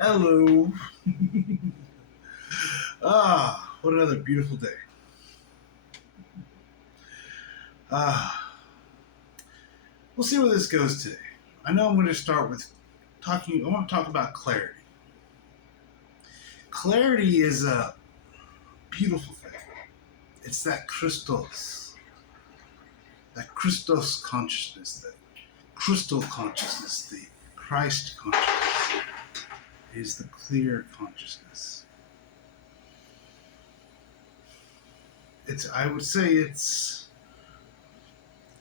Hello. What another beautiful day. Ah, we'll see where this goes today. I know I'm going to start with talking. I want to talk about clarity. Clarity is a beautiful thing. It's that Christos consciousness, that crystal consciousness, the Christ consciousness is the clear consciousness. I would say I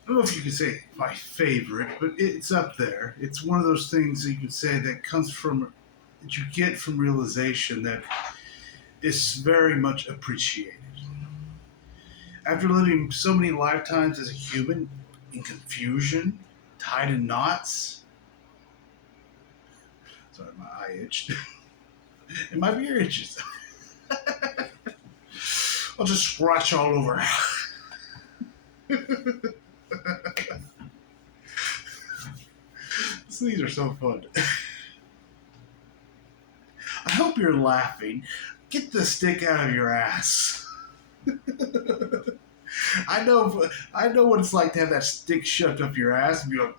don't know if you could say my favorite, but it's up there. It's one of those things that you could say that you get from realization that is very much appreciated. After living so many lifetimes as a human in confusion, tied in knots, sorry, my eye itched, and my ear itches. I'll just scratch all over. These are so fun. I hope you're laughing. Get the stick out of your ass. I know what it's like to have that stick shoved up your ass and be like,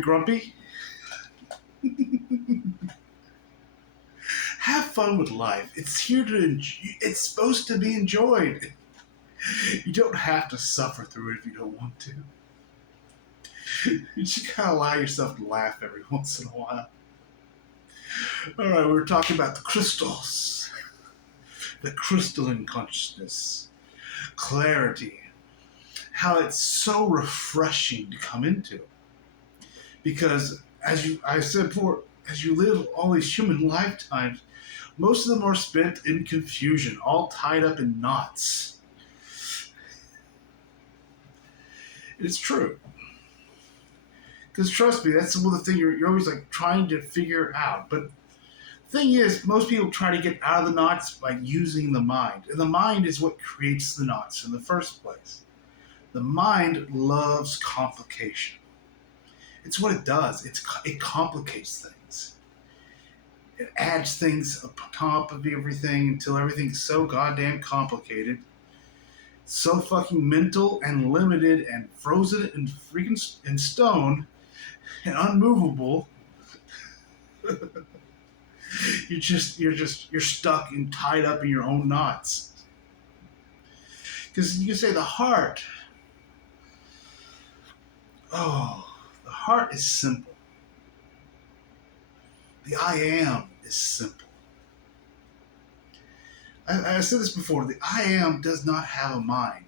grumpy. Have fun with life. It's here to it's supposed to be enjoyed. You don't have to suffer through it if you don't want to. You just gotta allow yourself to laugh every once in a while. All right, we were talking about the crystals, the crystalline consciousness, clarity, how it's so refreshing to come into. Because I said before, as you live all these human lifetimes, most of them are spent in confusion, all tied up in knots. It's true. Because trust me, that's one of the things you're always like trying to figure out. But the thing is, most people try to get out of the knots by using the mind. And the mind is what creates the knots in the first place. The mind loves complication. It's what it does. It complicates things. It adds things up top of everything until everything's so goddamn complicated, so fucking mental and limited and frozen and freaking in stone and unmovable. You're stuck and tied up in your own knots. Because you can say the heart. Oh, the heart is simple. The I am is simple. I said this before. The I am does not have a mind.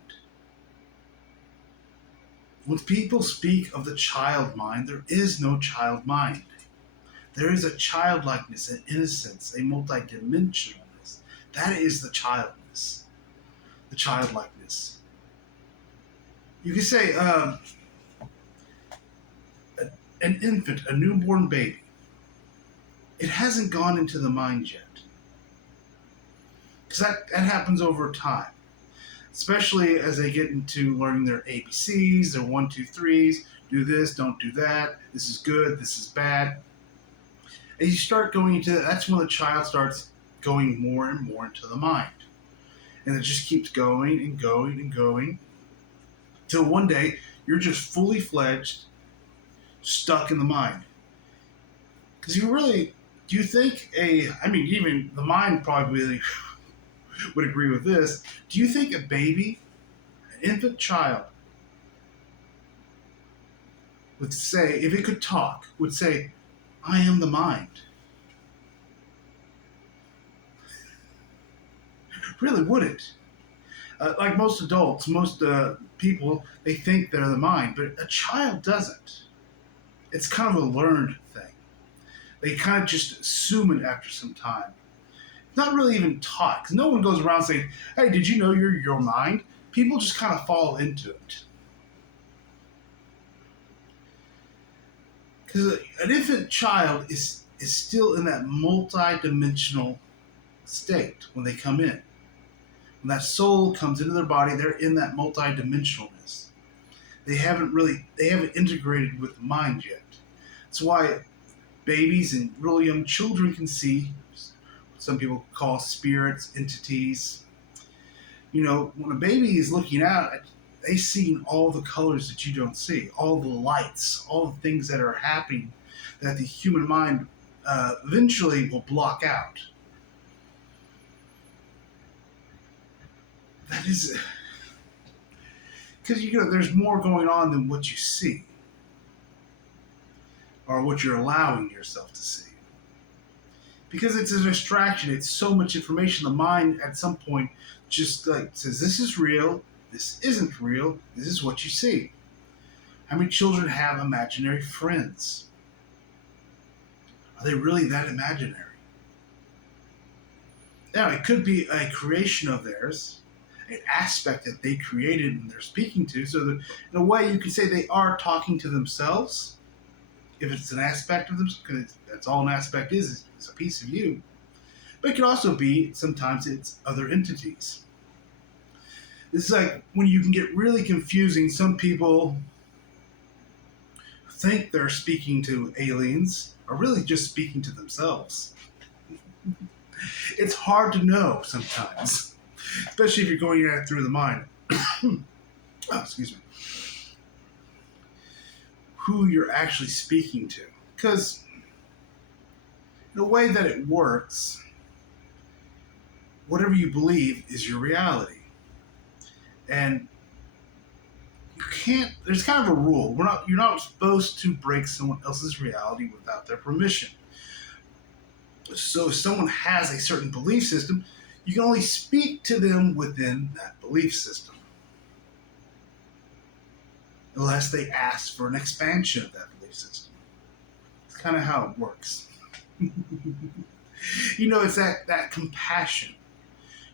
When people speak of the child mind, there is no child mind. There is a childlikeness, an innocence, a multidimensionalness. That is the childness, the childlikeness. You can say an infant, a newborn baby. It hasn't gone into the mind yet. Because that happens over time. Especially as they get into learning their ABCs, their 1, 2, 3s, do this, don't do that, this is good, this is bad. And you start going into that, that's when the child starts going more and more into the mind. And it just keeps going and going and going. Till one day, you're just fully fledged, stuck in the mind. Because do you think even the mind probably would agree with this. Do you think a baby, an infant child, would say, if it could talk, would say, I am the mind? Really wouldn't. Like most adults, most people, they think they're the mind, but a child doesn't. It's kind of a learned thing. They kind of just assume it after some time. Not really even taught, because no one goes around saying, hey, did you know you're your mind? People just kind of fall into it. Because an infant child is still in that multi-dimensional state when they come in. When that soul comes into their body, they're in that multi-dimensionalness. They haven't integrated with the mind yet. That's why babies and really young children can see what some people call spirits, entities. When a baby is looking out, they see all the colors that you don't see, all the lights, all the things that are happening that the human mind eventually will block out. That is because there's more going on than what you see or what you're allowing yourself to see. Because it's a distraction. It's so much information. The mind at some point just says, this is real, this isn't real, this is what you see. How many children have imaginary friends? Are they really that imaginary? Now, it could be a creation of theirs, an aspect that they created and they're speaking to, so that in a way you could say they are talking to themselves, if it's an aspect of them, because that's all an aspect is a piece of you. But it could also be, sometimes it's other entities. It's like when you can get really confusing, some people think they're speaking to aliens are really just speaking to themselves. It's hard to know sometimes, especially if you're going at it through the mind. Excuse me. Who you're actually speaking to. Because the way that it works, whatever you believe is your reality. And you can't, there's kind of a rule. You're not supposed to break someone else's reality without their permission. So if someone has a certain belief system, you can only speak to them within that belief system. Unless they ask for an expansion of that belief system. It's kind of how it works. It's that compassion.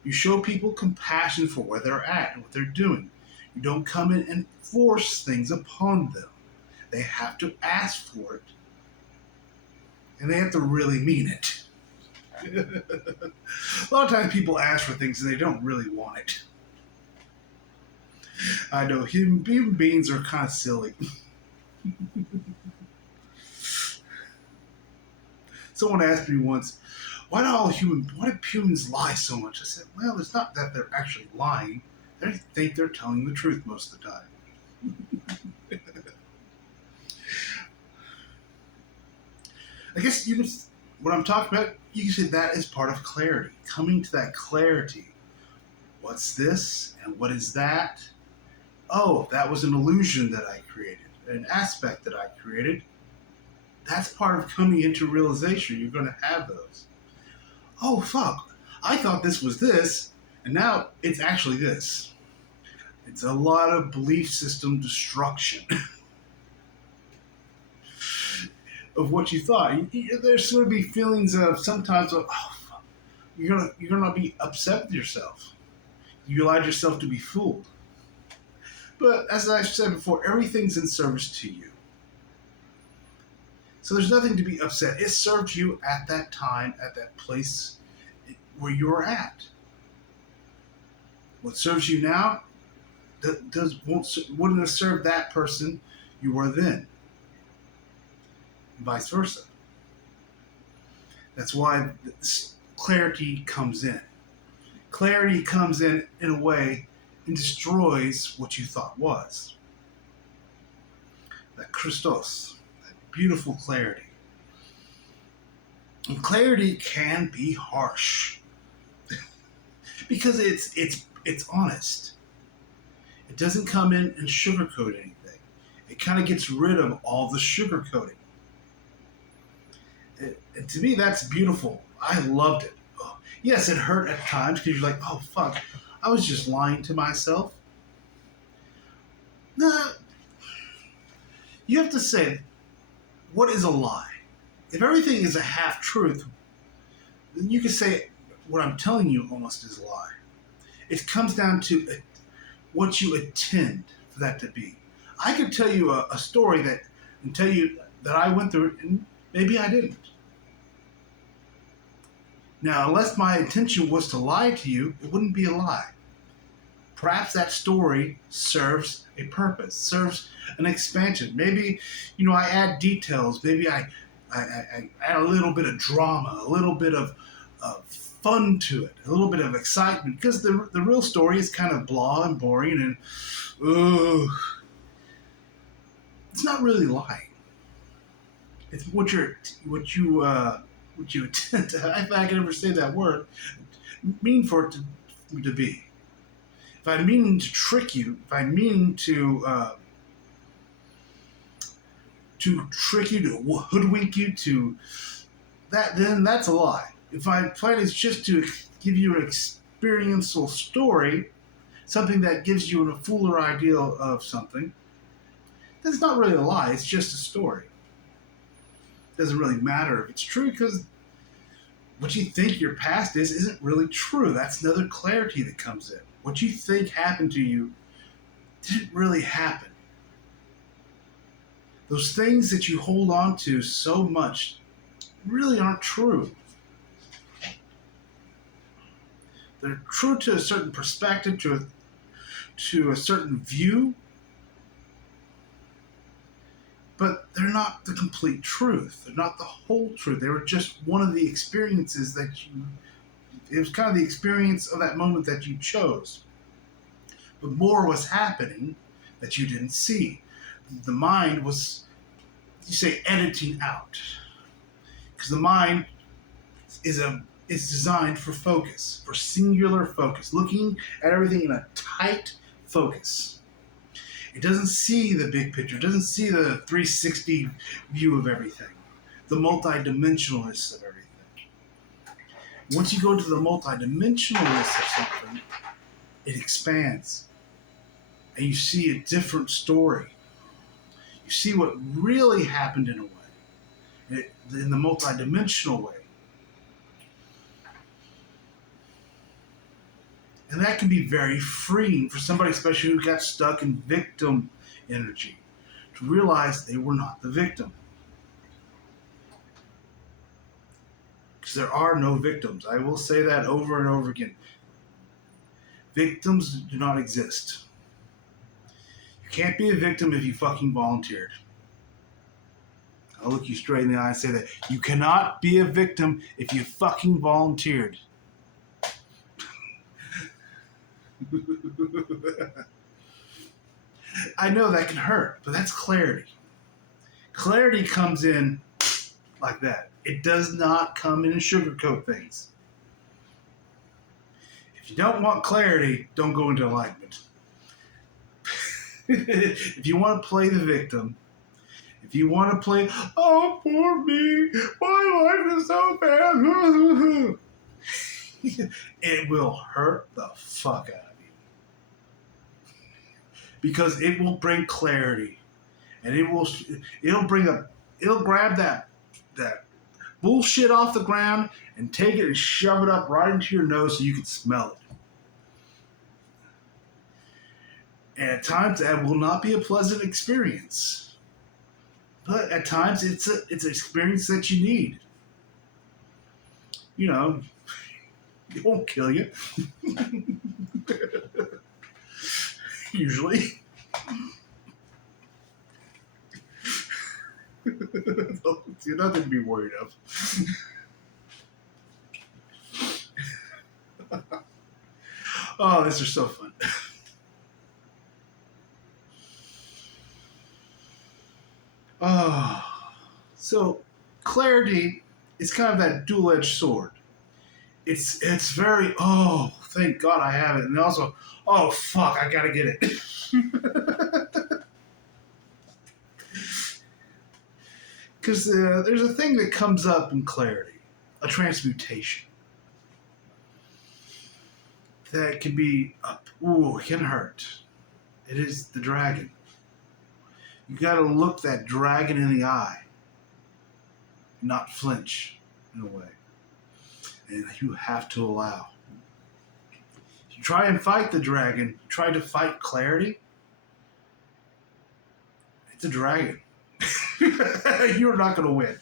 You show people compassion for where they're at and what they're doing. You don't come in and force things upon them. They have to ask for it. And they have to really mean it. A lot of times people ask for things and they don't really want it. I know human beings are kind of silly. Someone asked me once, why do humans lie so much? I said, well, it's not that they're actually lying. They think they're telling the truth most of the time. I guess what I'm talking about, you can say that is part of clarity. Coming to that clarity. What's this and what is that? Oh, that was an illusion that I created, an aspect that I created. That's part of coming into realization. You're going to have those. Oh, fuck. I thought this was this, and now it's actually this. It's a lot of belief system destruction of what you thought. There's going to be feelings of sometimes of, oh, fuck. You're gonna be upset with yourself. You allowed yourself to be fooled. But as I said before, everything's in service to you. So there's nothing to be upset. It served you at that time, at that place where you were at. What serves you now wouldn't have served that person you were then. And vice versa. That's why clarity comes in. Clarity comes in a way and destroys what you thought was. That Christos, that beautiful clarity. And clarity can be harsh because it's honest. It doesn't come in and sugarcoat anything. It kind of gets rid of all the sugarcoating. And to me, that's beautiful. I loved it. Oh, yes, it hurt at times because you're like, oh, fuck, I was just lying to myself. Nah, you have to say, what is a lie? If everything is a half-truth, then you can say what I'm telling you almost is a lie. It comes down to what you intend for that to be. I could tell you a story and tell you that I went through it, and maybe I didn't. Now, unless my intention was to lie to you, it wouldn't be a lie. Perhaps that story serves a purpose, serves an expansion. Maybe, I add details. Maybe I I add a little bit of drama, a little bit of fun to it, a little bit of excitement, because the real story is kind of blah and boring, and it's not really lying. It's what you attempt to, if I can ever say that word, mean for it to be. If I'm meaning to trick you, if I'm meaning to trick you, to hoodwink you, to that, then that's a lie. If my plan is just to give you an experiential story, something that gives you a fuller idea of something, that's not really a lie. It's just a story. It doesn't really matter if it's true, because what you think your past is isn't really true. That's another clarity that comes in. What you think happened to you didn't really happen. Those things that you hold on to so much really aren't true. They're true to a certain perspective, to a certain view, but they're not the complete truth. They're not the whole truth. They were just one of the experiences it was kind of the experience of that moment that you chose. But more was happening that you didn't see. The mind was, you say, editing out. Because the mind is designed for focus, for singular focus, looking at everything in a tight focus. It doesn't see the big picture. It doesn't see the 360 view of everything, the multidimensionalness of everything. Once you go into the multidimensionalness of something, it expands. And you see a different story. You see what really happened in a way, in the multidimensional way. And that can be very freeing for somebody, especially who got stuck in victim energy, to realize they were not the victim. Because there are no victims. I will say that over and over again. Victims do not exist. You can't be a victim if you fucking volunteered. I'll look you straight in the eye and say that. You cannot be a victim if you fucking volunteered. I know that can hurt, but that's clarity. Clarity comes in like that. It does not come in and sugarcoat things. If you don't want clarity, don't go into enlightenment. If you want to play the victim, if you want to play, oh, poor me, my life is so bad, it will hurt the fuck out of you. Because it will bring clarity. And it'll grab that bullshit off the ground and take it and shove it up right into your nose so you can smell it. And at times that will not be a pleasant experience. But at times it's an experience that you need. You know, it won't kill you. Usually. Nothing to be worried of. Oh, these are so fun. Oh, so clarity is kind of that dual-edged sword. It's very, oh, thank God I have it, and also, oh fuck, I gotta get it. Because there's a thing that comes up in clarity, a transmutation. That can be up. Ooh, it can hurt. It is the dragon. You gotta look that dragon in the eye. Not flinch, in a way. And you have to allow. If you try and fight the dragon, try to fight clarity, it's a dragon. You're not going to win.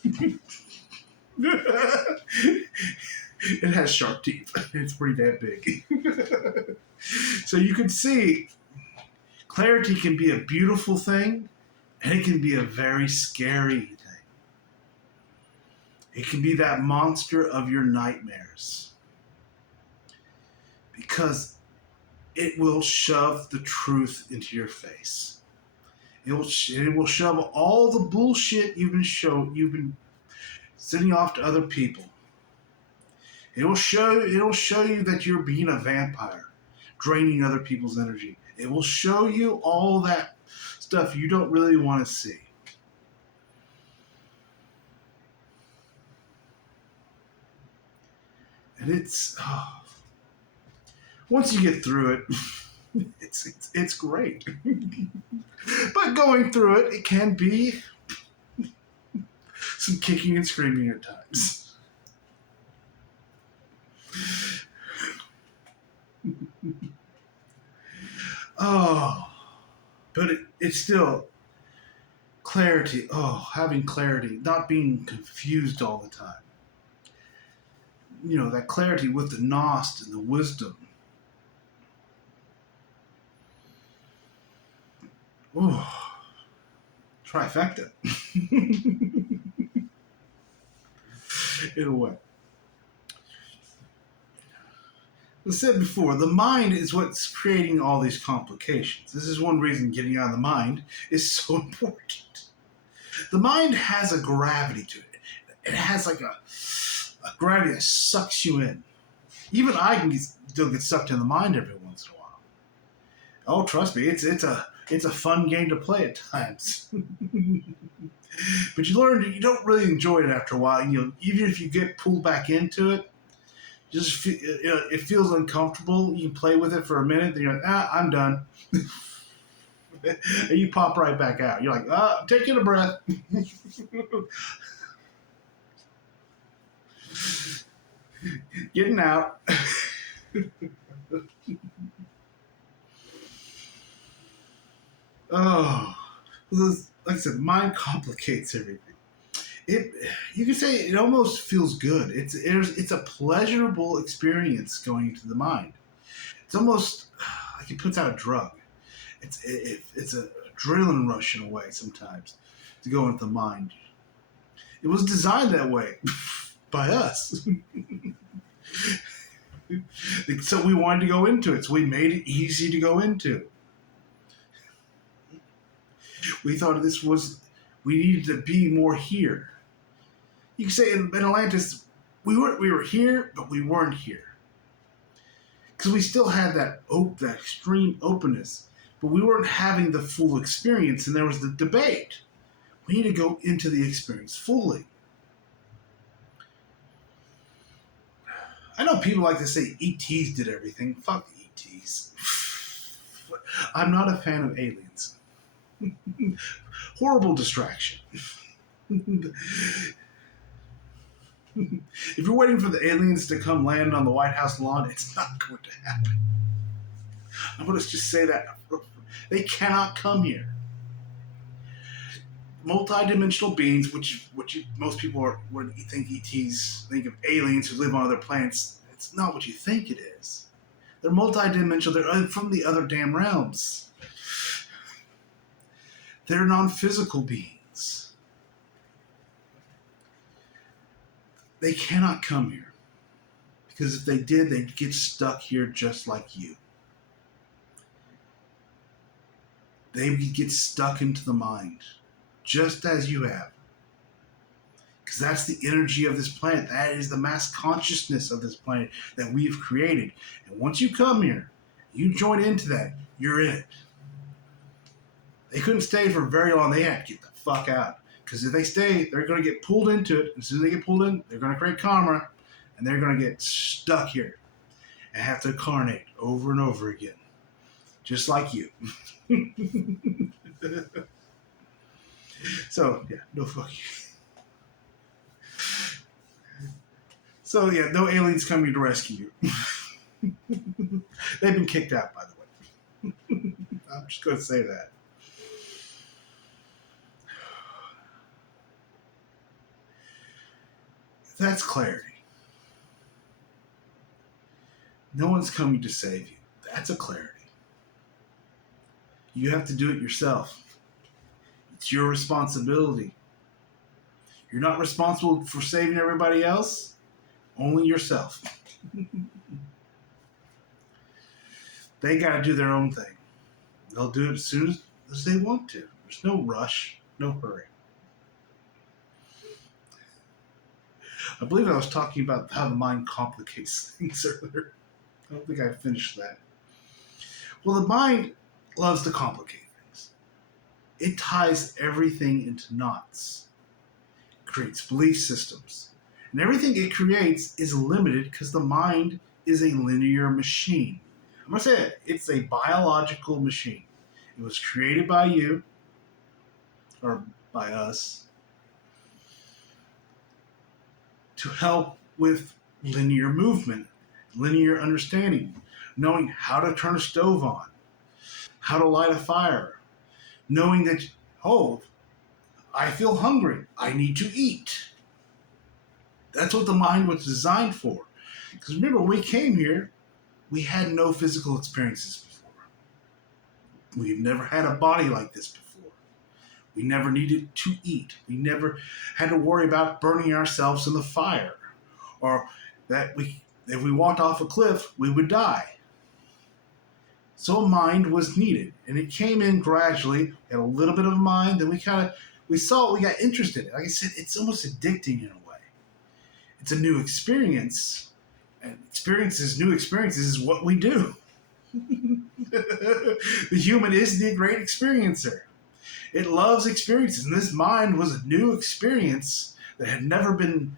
It has sharp teeth. It's pretty damn big. So you can see clarity can be a beautiful thing, and it can be a very scary thing. It can be that monster of your nightmares because it will shove the truth into your face. It will shove all the bullshit you've been sending off to other people. It'll show you that you're being a vampire, draining other people's energy. It will show you all that stuff you don't really want to see. And once you get through it, it's great. But going through it, it can be some kicking and screaming at times. Oh, but it's still clarity. Oh, having clarity, not being confused all the time. That clarity with the Gnost and the wisdom. Oh, trifecta. In a way. As I said before, the mind is what's creating all these complications. This is one reason getting out of the mind is so important. The mind has a gravity to it. It has like a gravity that sucks you in. Even I can still get sucked in the mind every once in a while. Oh, trust me, it's a fun game to play at times. But you learn you don't really enjoy it after a while. Even if you get pulled back into it, it feels uncomfortable. You can play with it for a minute, then you're like, I'm done. And you pop right back out. You're like, I'm taking a breath. Getting out. Oh, like I said, mind complicates everything. You can say it almost feels good. It's a pleasurable experience going into the mind. It's almost like it puts out a drug. It's a adrenaline rush in a way sometimes to go into the mind. It was designed that way by us. So we wanted to go into it. So we made it easy to go into. We thought we needed to be more here. You can say in Atlantis, we were here, but we weren't here. Because we still had that extreme openness, but we weren't having the full experience, and there was the debate. We need to go into the experience fully. I know people like to say ETs did everything. Fuck the ETs. I'm not a fan of aliens. Horrible distraction. If you're waiting for the aliens to come land on the White House lawn, it's not going to happen. I'm going to just say that. They cannot come here. Multi-dimensional beings, which most people when you think ETs think of aliens who live on other planets. It's not what you think it is. They're multi-dimensional. They're from the other damn realms. They're non-physical beings. They cannot come here. Because if they did, they'd get stuck here just like you. They would get stuck into the mind. Just as you have. Because that's the energy of this planet. That is the mass consciousness of this planet that we've created. And once you come here, you join into that, you're in it. They couldn't stay for very long. They had to get the fuck out. Because if they stay, they're going to get pulled into it. As soon as they get pulled in, they're going to create karma. And they're going to get stuck here. And have to incarnate over and over again. Just like you. So, yeah, no fuck you. So, yeah, no aliens coming to rescue you. They've been kicked out, by the way. I'm just going to say that. That's clarity. No one's coming to save you. That's a clarity. You have to do it yourself. It's your responsibility. You're not responsible for saving everybody else, only yourself. They got to do their own thing. They'll do it as soon as they want to. There's no rush, no hurry. I believe I was talking about how the mind complicates things earlier. I don't think I finished that. Well, the mind loves to complicate things. It ties everything into knots, creates belief systems. And everything it creates is limited because the mind is a linear machine. I'm going to say it. It's a biological machine. It was created by you, or by us, to help with linear movement, linear understanding, knowing how to turn a stove on, how to light a fire, knowing that, oh, I feel hungry, I need to eat. That's what the mind was designed for. Because remember, when we came here, we had no physical experiences before. We've never had a body like this before. We never needed to eat. We never had to worry about burning ourselves in the fire. Or that if we walked off a cliff, we would die. So a mind was needed. And it came in gradually. We had a little bit of a mind, then we saw it, we got interested. Like I said, it's almost addicting in a way. It's a new experience. And new experiences is what we do. The human is the great experiencer. It loves experiences. And this mind was a new experience that had never been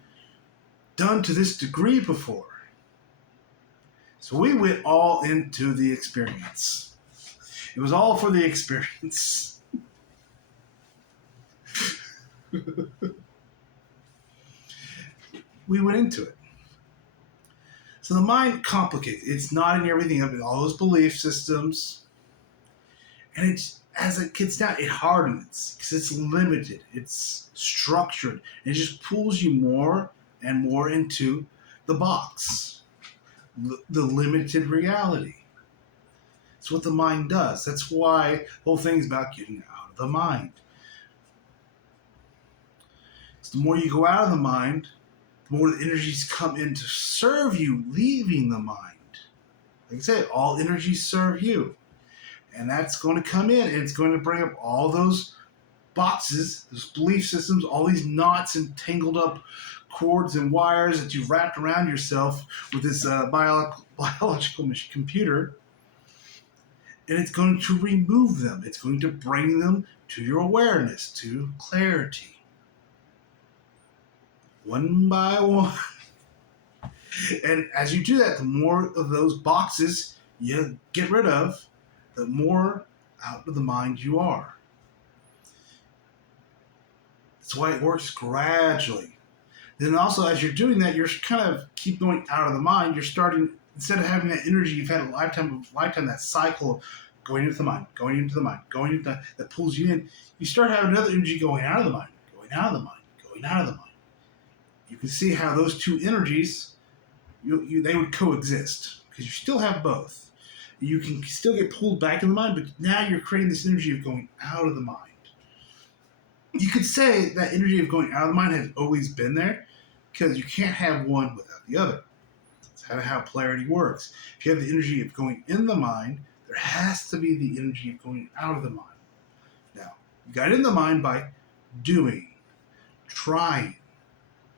done to this degree before. So we went all into the experience. It was all for the experience. We went into it. So the mind complicates. It's not in everything of it, all those belief systems. And it's as it gets down, it hardens because it's limited, it's structured, and it just pulls you more and more into the box, the limited reality. It's what the mind does. That's why the whole thing is about getting out of the mind. So the more you go out of the mind, the more the energies come in to serve you, leaving the mind. Like I said, all energies serve you. And that's going to come in and it's going to bring up all those boxes, those belief systems, all these knots and tangled up cords and wires that you've wrapped around yourself with this biological computer. And it's going to remove them. It's going to bring them to your awareness, to clarity. One by one. And as you do that, the more of those boxes you get rid of, the more out of the mind you are. That's why it works gradually. Then also, as you're doing that, you're kind of keep going out of the mind. You're starting, instead of having that energy, you've had a lifetime, that cycle of going into the mind, going into the mind, going into that pulls you in. You start having another energy going out of the mind, going out of the mind, going out of the mind. You can see how those two energies, they would coexist because you still have both. You can still get pulled back in the mind, but now you're creating this energy of going out of the mind. You could say that energy of going out of the mind has always been there because you can't have one without the other. That's how polarity works. If you have the energy of going in the mind, there has to be the energy of going out of the mind. Now, you got in the mind by doing, trying,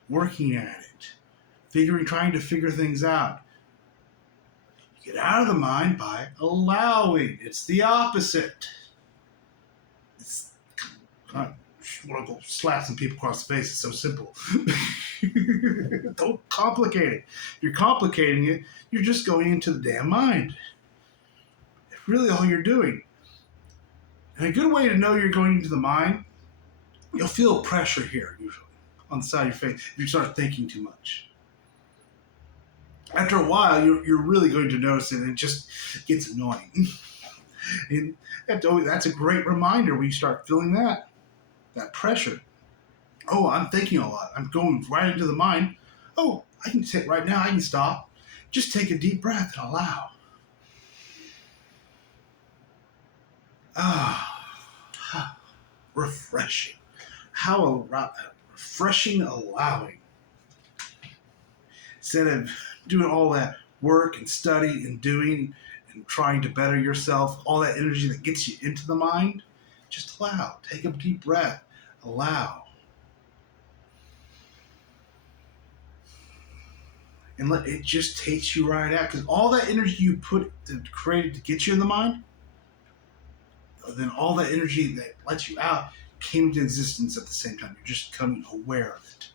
working at it, trying to figure things out. You get out of the mind by allowing. It's the opposite. It's kind of, I want to go slap some people across the face. It's so simple. Don't complicate it. If you're complicating it, you're just going into the damn mind. It's really all you're doing. And a good way to know you're going into the mind, you'll feel pressure here, usually, on the side of your face, if you start thinking too much. After a while, you're really going to notice it, and it just gets annoying. And that's a great reminder when you start feeling that pressure. Oh, I'm thinking a lot. I'm going right into the mind. Oh, I can sit right now. I can stop. Just take a deep breath and allow. Refreshing. How refreshing allowing. Instead of doing all that work and study and doing and trying to better yourself, all that energy that gets you into the mind, just allow. Take a deep breath. Allow. And let it just takes you right out. Because all that energy you put to created to get you in the mind, then all that energy that lets you out came into existence at the same time. You're just becoming aware of it.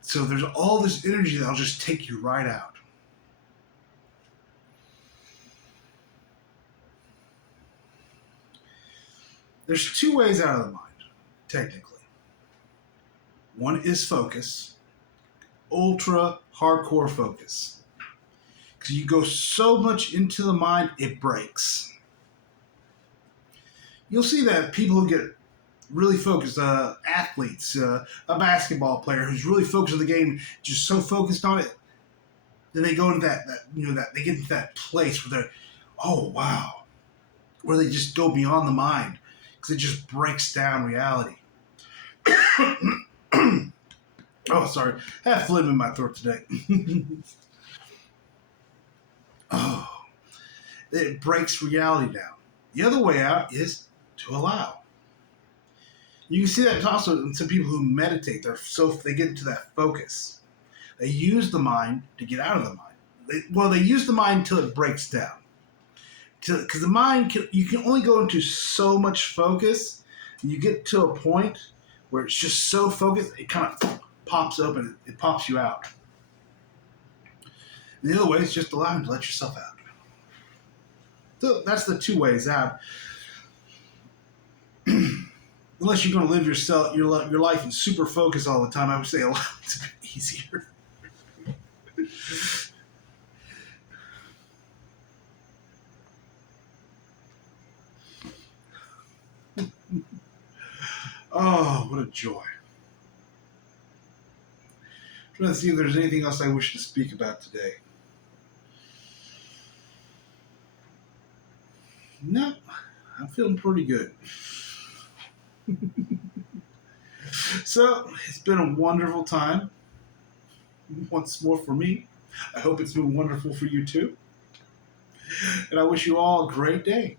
So there's all this energy that'll just take you right out. There's two ways out of the mind, technically. One is focus, ultra hardcore focus. Because you go so much into the mind, it breaks. You'll see that people who get really focused, athletes, a basketball player who's really focused on the game, just so focused on it, then they go into that they get into that place where they're, oh wow, where they just go beyond the mind because it just breaks down reality. Oh, sorry, I have phlegm in my throat today. Oh, it breaks reality down. The other way out is to allow. You can see that also in some people who meditate. They get into that focus. They use the mind to get out of the mind. They use the mind until it breaks down. Because the mind, you can only go into so much focus. You get to a point where it's just so focused, it kind of pops up and it pops you out. And the other way is just allowing to let yourself out. So that's the two ways out. Unless you're going to live your life in super focus all the time, I would say allow it's a bit easier. Oh, what a joy. I'm trying to see if there's anything else I wish to speak about today. No, I'm feeling pretty good. So, it's been a wonderful time. Once more for me. I hope it's been wonderful for you too. And I wish you all a great day.